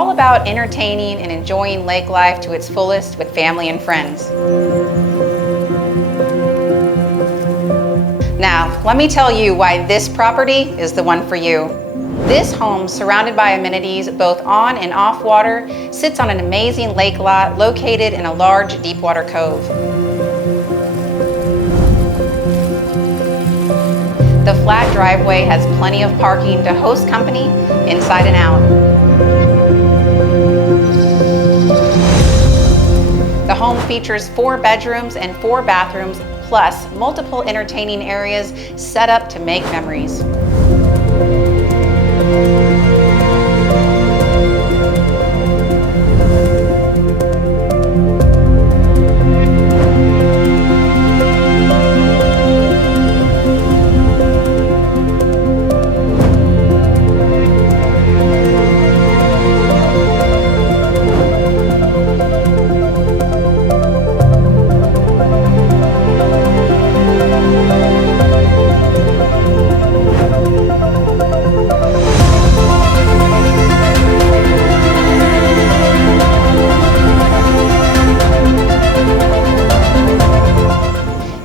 all about entertaining and enjoying lake life to its fullest with family and friends. Now, let me tell you why this property is the one for you. This home, surrounded by amenities both on and off water, sits on an amazing lake lot located in a large deepwater cove. The flat driveway has plenty of parking to host company inside and out. The home features 4 bedrooms and 4 bathrooms, plus multiple entertaining areas set up to make memories.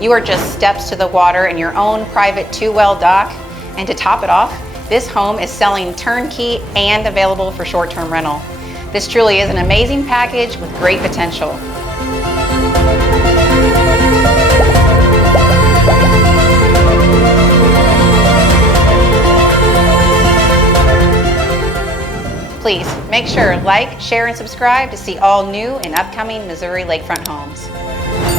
You are just steps to the water in your own private 2-well dock. And to top it off, this home is selling turnkey and available for short-term rental. This truly is an amazing package with great potential. Please make sure like, share, and subscribe to see all new and upcoming Missouri lakefront homes.